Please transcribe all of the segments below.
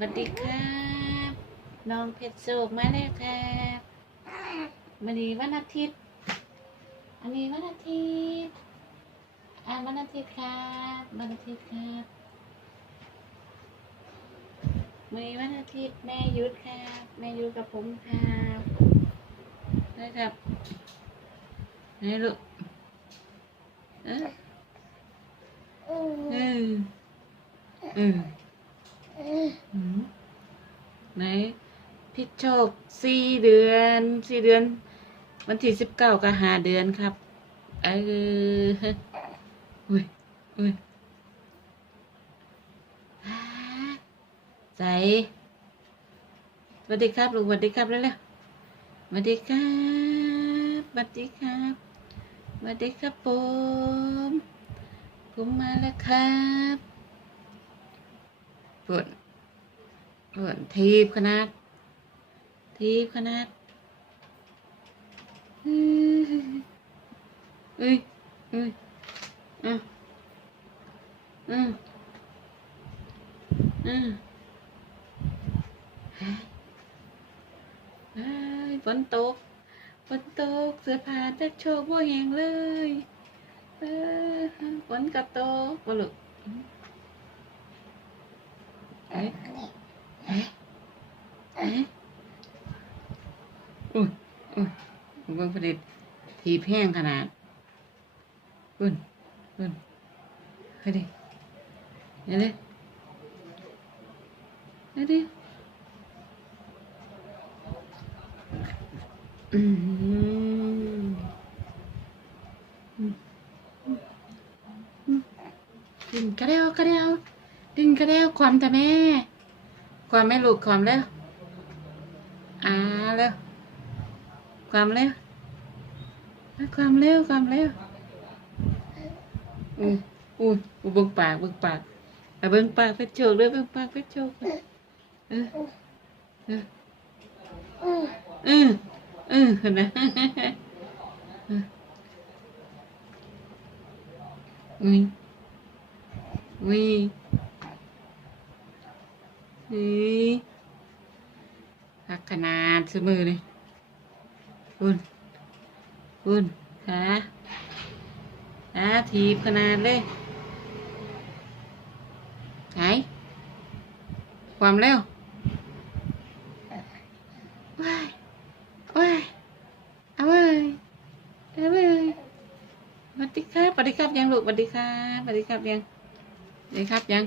วัสดีครับน้องเพชรโศกมาแล้วครับวันนี้วันอาทิตย์ อันนี้วันอาทิตย์อ่าวันอาทิตย์ครับวันอาทิตย์ครับวันนี้วันอาทิตย์แม่ยุดครับแม่ยุดกับผมครับได้ครับไหนลูกเออเออเอออืม ไหนพิชโชคสี่เดือนสี่เดือน วันที่สิบเก้าก็หาเดือนครับ เอออุ้ยอุ้ยอ่าใจสวัสดีครับลูกสวัสดีครับเร็วๆสวัสดีครับสวัสดีครับสวัสดีครับผมผมมาแล้วครับปวด เพื่อนทีบขนาด ทีบขนาดเอ้ยเอ้ยอะอืมอืมเฮ้ฝนตกฝนตกเสื้อผ้าจะโชว์บ่แหงเลยเออฝนก็ตกบ่ลูกเอ๊ะเอ๊ะเอุ้ยอุ้ยเบิ่งผลิตทีแพงขนาดอุ่นอุ่นเฮ้ยดิเดี๋ยวดิเดี๋ยวดิอืมดินกระเดียวกระเดียวดินกระเดียวความแต่แม่ ความไม่ลูกความเร็ว อ่าเร็วความเร็วความเร็วความเร็วอุ้อุ้อุ้เบิ่งปากเบิ่งปากไปเบิ่งปากเพชรโชคเด้อเบิ่งปากเพชรโชคเออเออเออเออเห็นไหมอุ้ยอุ้ยนี่พัก ขนาดสมือเลยคุณคุณขาขาทีบขนาดเลยไหนความเร็วว้ายว้ายเอาเว้ยเอาเว้ยสวัสดีครับสวัสดีครับยังลูกสวัสดีครับสวัสดีครับยังสวัสดีครับยัง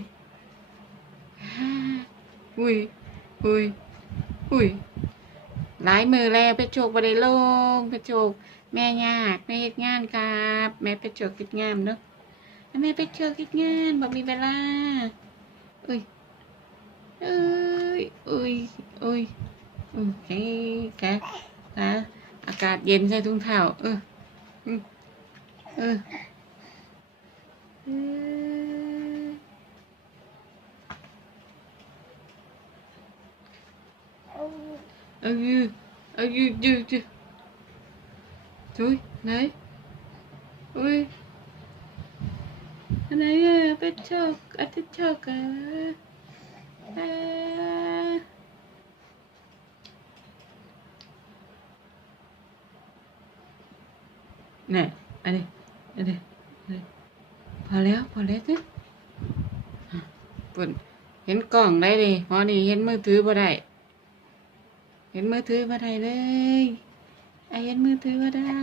อุ้ยอุ้ย อุ้ยหลายมือแล้วเพชรโชคบ่ได้ลงเพชรโชคแม่ยากแม่เฮ็ดงานครับ แม่เพชรโชคเฮ็ดงานเนาะแม่เพชรโชคเฮ็ดงานบ่มีเวลาอุ้ยเอ้ยอุ้ยอุ้ยอุ้ยเฮ้ยแกค่ะอากาศเย็นใส่ถุงเท้าเออเออเออ เอาอยู่เอาอยู่อยู่อยู่ช่วยไหนอุ้ยอันไหนอะไปช อกอาทิตย์ชอกอะเอ่อนี่อันนี้อันนี้อันนี้พอแล้วพอแล้วจ้ะปุ่นเห็นกล่องได้เลยพอนี่เห็นมือถือบ่ได้ เห็นมือถือมาได้เลยไอเห็นมือถือมาได้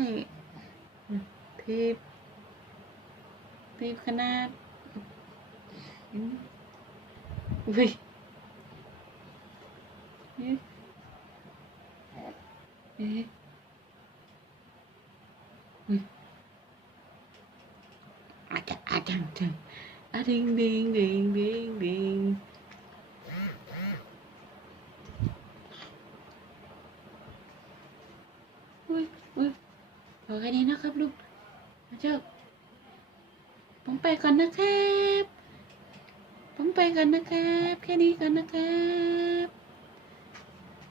ทีบทีบขนาดเห็นอุ้ยเอ๊ะเอ๊ะอุ้ยอาจังอาจังจังอาดิงดิงดิงดิงดิง อุ้ยอุ้ยพอ แค่นี้นะครับลูกเจ้าผมไปก่อนนะครับ ผมไปก่อนนะครับ แค่นี้ก่อนนะครับ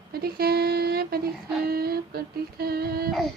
สวัสดีครับสวัสดีครับสวัสดีครับ